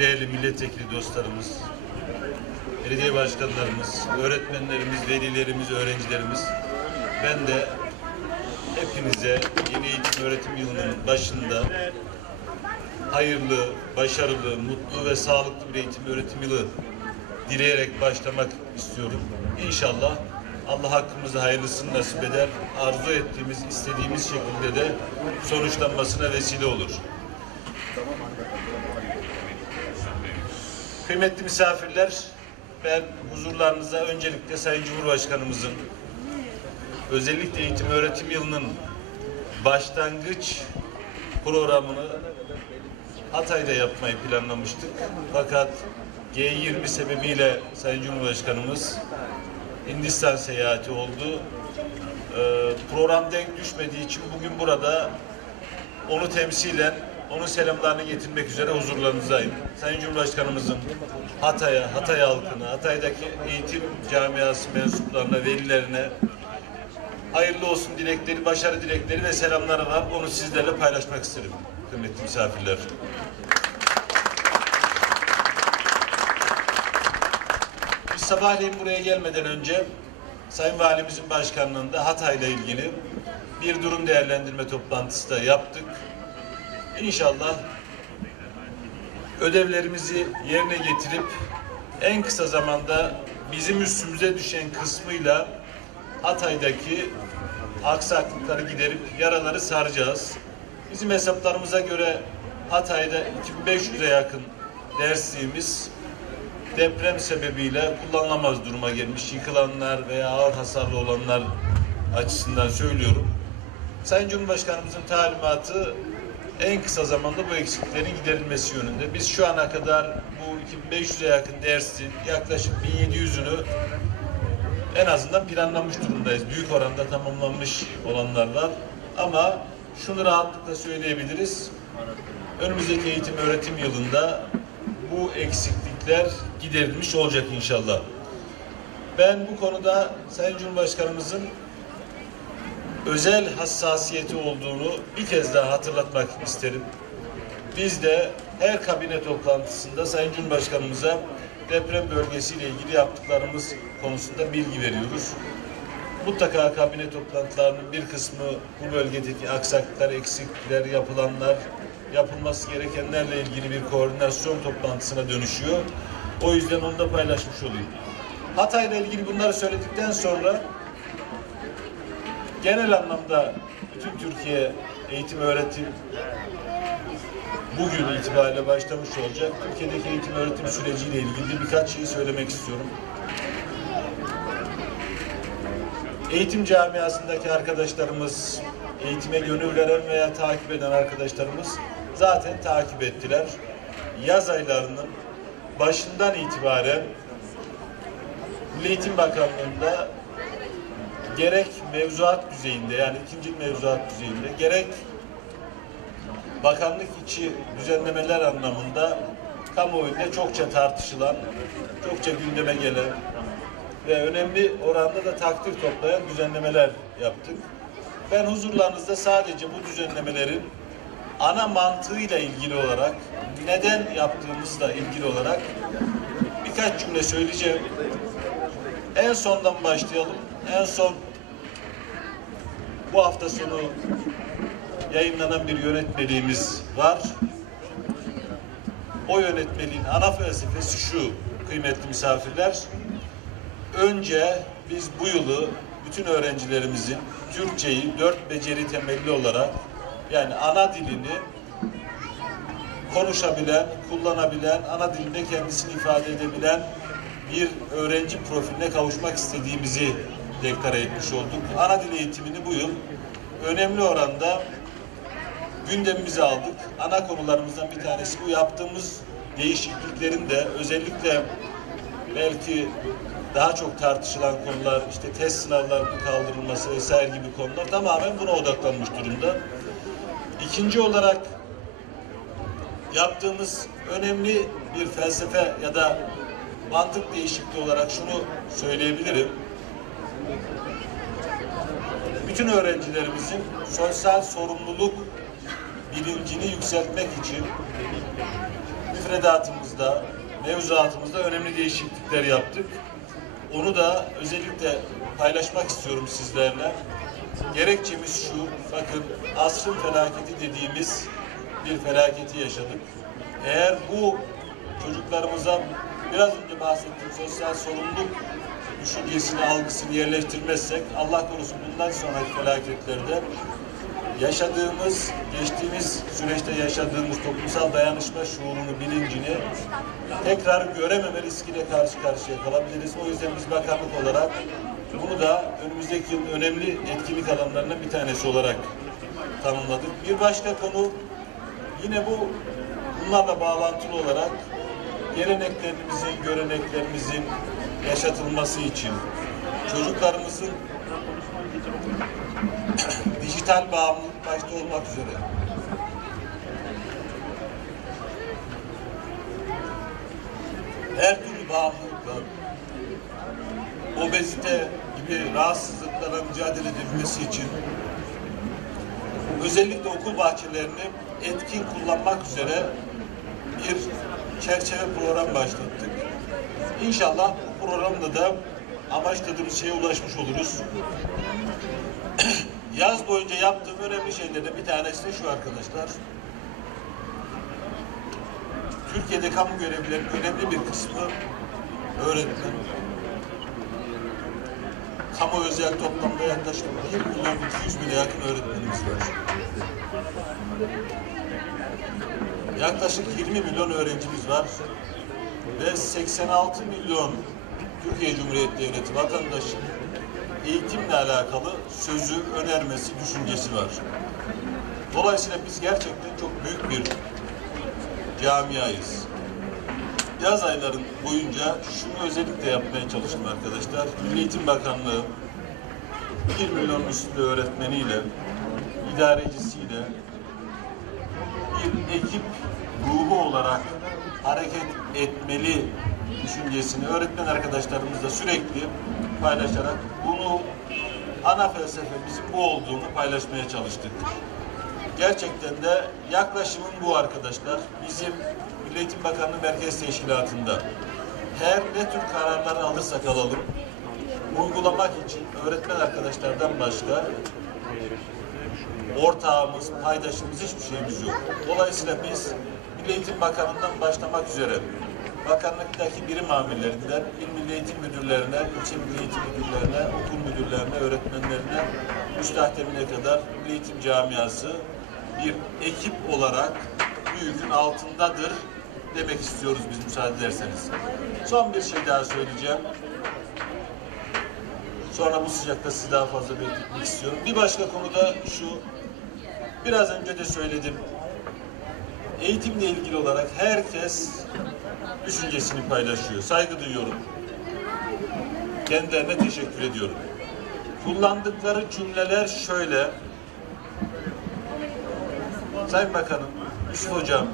değerli milletvekili dostlarımız, belediye başkanlarımız, öğretmenlerimiz, velilerimiz, öğrencilerimiz, ben de hepinize yeni eğitim öğretim yılının başında hayırlı, başarılı, mutlu ve sağlıklı bir eğitim öğretim yılı dileyerek başlamak istiyorum. İnşallah Allah hakkımızda hayırlısını nasip eder. Arzu ettiğimiz, istediğimiz şekilde de sonuçlanmasına vesile olur. Kıymetli misafirler, ben huzurlarınıza öncelikle Sayın Cumhurbaşkanımızın özellikle eğitim öğretim yılının başlangıç programını Hatay'da yapmayı planlamıştık. Fakat G20 sebebiyle Sayın Cumhurbaşkanımız Hindistan seyahati oldu. Ee, program denk düşmediği için bugün burada onu temsilen onun selamlarını getirmek üzere huzurlarınızdayım. Sayın Cumhurbaşkanımızın Hatay'a, Hatay halkına, Hatay'daki eğitim camiası mensuplarına, velilerine hayırlı olsun dilekleri, başarı dilekleri ve selamları var. Onu sizlerle paylaşmak isterim kıymetli misafirler. Biz sabahleyin buraya gelmeden önce Sayın Valimizin başkanlığında Hatay'la ilgili bir durum değerlendirme toplantısı da yaptık. İnşallah ödevlerimizi yerine getirip en kısa zamanda bizim üstümüze düşen kısmıyla Hatay'daki aksaklıkları giderip yaraları saracağız. Bizim hesaplarımıza göre Hatay'da 2500'e yakın dersliğimiz deprem sebebiyle kullanılamaz duruma gelmiş. Yıkılanlar veya ağır hasarlı olanlar açısından söylüyorum. Sayın Cumhurbaşkanımızın talimatı en kısa zamanda bu eksiklerin giderilmesi yönünde. Biz şu ana kadar bu 2500'e yakın dersin yaklaşık 1700'ünü en azından planlanmış durumdayız. Büyük oranda tamamlanmış olanlar var. Ama şunu rahatlıkla söyleyebiliriz. Önümüzdeki eğitim öğretim yılında bu eksiklikler giderilmiş olacak inşallah. Ben bu konuda Sayın Cumhurbaşkanımızın özel hassasiyeti olduğunu bir kez daha hatırlatmak isterim. Biz de her kabine toplantısında Sayın Cumhurbaşkanımıza deprem bölgesiyle ilgili yaptıklarımız konusunda bilgi veriyoruz. Mutlaka kabine toplantılarının bir kısmı bu bölgedeki aksaklıklar, eksiklikler, yapılanlar, yapılması gerekenlerle ilgili bir koordinasyon toplantısına dönüşüyor. O yüzden onu da paylaşmış olayım. Hatay'la ilgili bunları söyledikten sonra genel anlamda bütün Türkiye eğitim öğretim bugün itibariyle başlamış olacak. Türkiye'deki eğitim öğretim süreciyle ilgili birkaç şey söylemek istiyorum. Eğitim camiasındaki arkadaşlarımız, eğitime gönül veren veya takip eden arkadaşlarımız zaten takip ettiler. Yaz aylarının başından itibaren Milli Eğitim Bakanlığı'nda gerek mevzuat düzeyinde yani ikinci mevzuat düzeyinde gerek bakanlık içi düzenlemeler anlamında kamuoyunda çokça tartışılan, çokça gündeme gelen ve önemli oranda da takdir toplayan düzenlemeler yaptık. Ben huzurlarınızda sadece bu düzenlemelerin ana mantığıyla ilgili olarak, neden yaptığımızla ilgili olarak birkaç cümle söyleyeceğim. En sondan başlayalım. En son bu hafta sonu yayınlanan bir yönetmeliğimiz var. O yönetmeliğin ana felsefesi şu kıymetli misafirler. Önce biz bu yılı bütün öğrencilerimizin Türkçeyi dört beceri temelli olarak yani ana dilini konuşabilen, kullanabilen, ana dilinde kendisini ifade edebilen bir öğrenci profiline kavuşmak istediğimizi deklare etmiş olduk. Ana dil eğitimini bu yıl önemli oranda gündemimize aldık. Ana konularımızdan bir tanesi bu yaptığımız değişikliklerin de özellikle belki daha çok tartışılan konular, işte test sınavlarının kaldırılması vesaire gibi konular tamamen buna odaklanmış durumda. İkinci olarak yaptığımız önemli bir felsefe ya da mantık değişikliği olarak şunu söyleyebilirim. Bütün öğrencilerimizin sosyal sorumluluk bilincini yükseltmek için müfredatımızda, mevzuatımızda önemli değişiklikler yaptık. Onu da özellikle paylaşmak istiyorum sizlerle. Gerekçemiz şu, bakın asrın felaketi dediğimiz bir felaketi yaşadık. Eğer bu çocuklarımıza biraz önce bahsettiğim sosyal sorumluluk düşüncesini, algısını yerleştirmezsek Allah korusun bundan sonraki felaketlerde yaşadığımız, geçtiğimiz süreçte yaşadığımız toplumsal dayanışma şuurunu, bilincini tekrar görememe riskiyle karşı karşıya kalabiliriz. O yüzden biz bakanlık olarak bunu da önümüzdeki yılın önemli etkinlik alanlarından bir tanesi olarak tanımladık. Bir başka konu yine bu bunlarla bağlantılı olarak geleneklerimizin, göreneklerimizin yaşatılması için çocuklarımızın dijital bağımlılık başta olmak üzere her türlü bağımlılıkla obezite gibi rahatsızlıklara mücadele edilmesi için özellikle okul bahçelerini etkin kullanmak üzere bir çerçeve program başlattık. İnşallah bu programda da amaçladığımız şeye ulaşmış oluruz. Yaz boyunca yaptığım önemli şeylerden bir tanesi de şu arkadaşlar. Türkiye'de kamu görevlilerinin önemli bir kısmı öğretmen. Kamu özel toplamda yaklaşık 1 milyon 200 bine yakın öğretmenimiz var. Yaklaşık 20 milyon öğrencimiz var. Ve 86 milyon Türkiye Cumhuriyeti Devleti vatandaşının eğitimle alakalı sözü, önermesi, düşüncesi var. Dolayısıyla biz gerçekten çok büyük bir camiayız. Yaz ayların boyunca şunu özellikle yapmaya çalıştım arkadaşlar. Milli Eğitim Bakanlığı 1 milyon üstü öğretmeniyle, idarecisiyle bir ekip ruhu olarak hareket etmeli düşüncesini öğretmen arkadaşlarımızla sürekli paylaşarak bunu ana felsefemizin bu olduğunu paylaşmaya çalıştık. Gerçekten de yaklaşımın bu arkadaşlar. Bizim Milli Eğitim Bakanlığı Merkez Teşkilatı'nda her ne tür kararlar alırsak alalım uygulamak için öğretmen arkadaşlardan başka ortağımız, paydaşımız hiçbir şeyimiz yok. Dolayısıyla biz Milli Eğitim Bakanlığı'ndan başlamak üzere bakanlıktaki birim amirlerinden, il milli eğitim müdürlerine, ilçe milli eğitim müdürlerine, okul müdürlerine, öğretmenlerine, müstahdemine kadar milli eğitim camiası bir ekip olarak bu yükün altındadır demek istiyoruz biz müsaade ederseniz. Son bir şey daha söyleyeceğim. Sonra bu sıcakta sizi daha fazla bekletmek istiyorum. Bir başka konu da şu. Biraz önce de söyledim. Eğitimle ilgili olarak herkes düşüncesini paylaşıyor. Saygı duyuyorum. Kendilerine teşekkür ediyorum. Kullandıkları cümleler şöyle. Sayın Bakanım, Yusuf Hocam,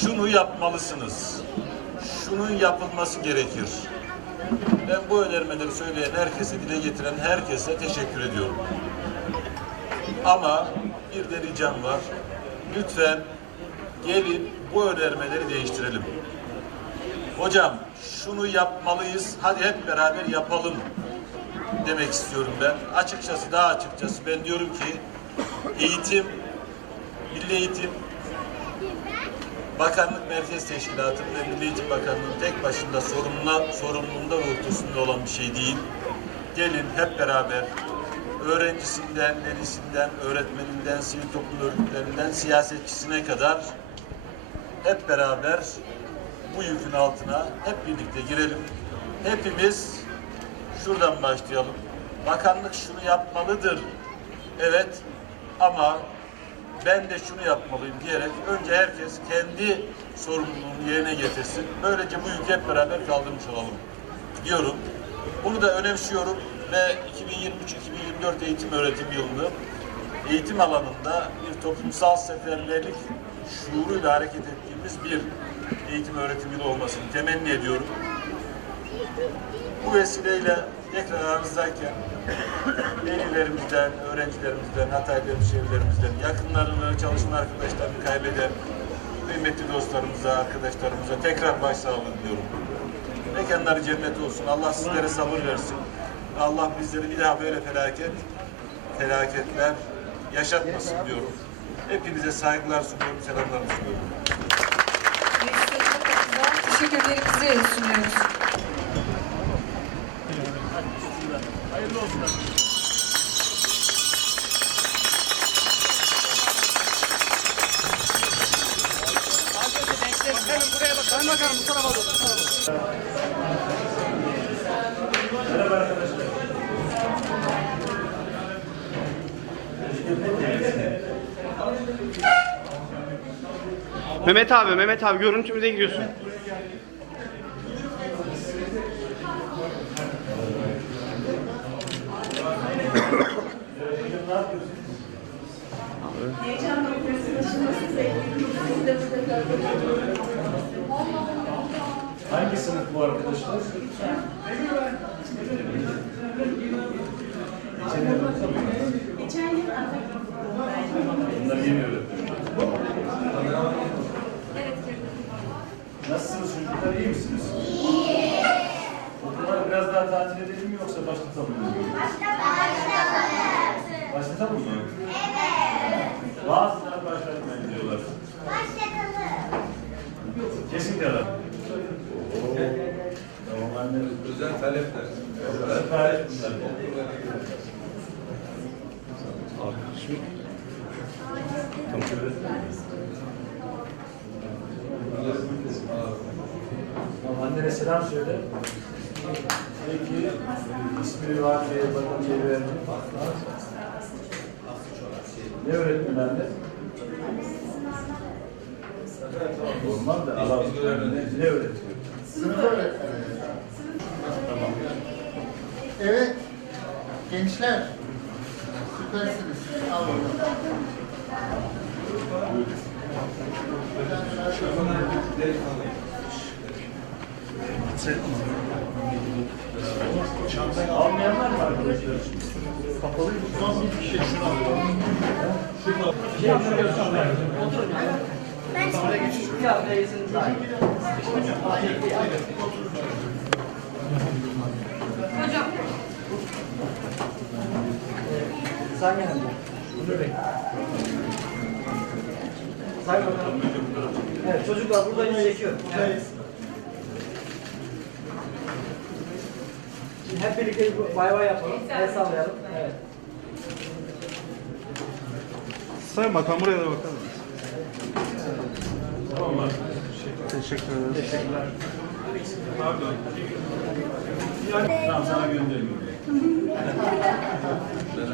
şunu yapmalısınız. Şunun yapılması gerekir. Ben bu önermeleri söyleyen herkese, dile getiren herkese teşekkür ediyorum. Ama bir de ricam var. Lütfen gelin bu önermeleri değiştirelim. Hocam şunu yapmalıyız, hadi hep beraber yapalım demek istiyorum ben. Açıkçası, daha açıkçası ben diyorum ki eğitim, milli eğitim, Bakanlık Merkez Teşkilatı ve Milli Eğitim Bakanlığı'nın tek başında sorumluluğunda, sorumluluğunda ve olan bir şey değil. Gelin hep beraber öğrencisinden, velisinden, öğretmeninden, sivil toplum örgütlerinden, siyasetçisine kadar hep beraber bu yükün altına hep birlikte girelim. Hepimiz şuradan başlayalım. Bakanlık şunu yapmalıdır. Evet ama ben de şunu yapmalıyım diyerek önce herkes kendi sorumluluğunu yerine getirsin. Böylece bu yükü hep beraber kaldırmış olalım diyorum. Bunu da önemsiyorum ve 2023-2024 eğitim öğretim yılını eğitim alanında bir toplumsal seferberlik şuuruyla hareket ettiğimiz bir eğitim öğretim yılı olmasını temenni ediyorum. Bu vesileyle tekrar aranızdayken velilerimizden, öğrencilerimizden, Hatay hemşehrilerimizden, yakınlarını, çalışma arkadaşlarını kaybeden kıymetli dostlarımıza, arkadaşlarımıza tekrar başsağlığı diliyorum. Mekanları cennet olsun. Allah sizlere sabır versin. Allah bizleri bir daha böyle felaket, felaketler yaşatmasın diyorum. Hepinize saygılar sunuyorum, selamlarımı sunuyorum. Teşekkürlerimizi sunuyoruz. Mehmet abi, Mehmet abi görüntümüze Hangi sınıf bu arkadaşlar? Bunlar yeni öğretmen. Nasılsınız çocuklar, iyi misiniz? İyi. Okulları biraz daha tatil edelim mi yoksa başlatalım mı? Başlatalım. Başlatalım mı? Evet. Bazıları başlatmayın diyorlar. Kesin diyorlar. Tamam anne. Özel talepler. Özel talep bunlar. Tamam, Annene selam söyle. Peki, ismini var diye bakın diye verdim. Ne öğretmen anne? Normal da Allah ne, ne öğretiyor? Sınıf öğretmeni. Evet. Gençler. Süpersiniz. Al bakalım. Almayanlar mı arkadaşlar? Kapalı Son bir kişi şunu alalım. Evet çocuklar burada çekiyor. Evet. Şimdi hep birlikte bir bay bay yapalım. El sallayalım. Evet. Sayın Bakan buraya da mısınız? Tamam mı? Teşekkür ederiz. Tamam sana göndereyim.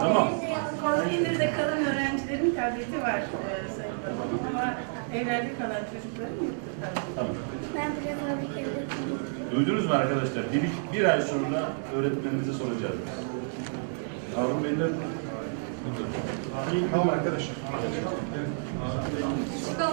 tamam. Konteynerde kalan öğrencilerin tableti var e, Sayın ama evlerde kalan çocukların yok. Tamam. Ben buraya fabrik evde Duydunuz mu arkadaşlar? Bir, bir ay sonra öğretmenimize soracağız. Harun Bey nerede? Tamam arkadaşlar.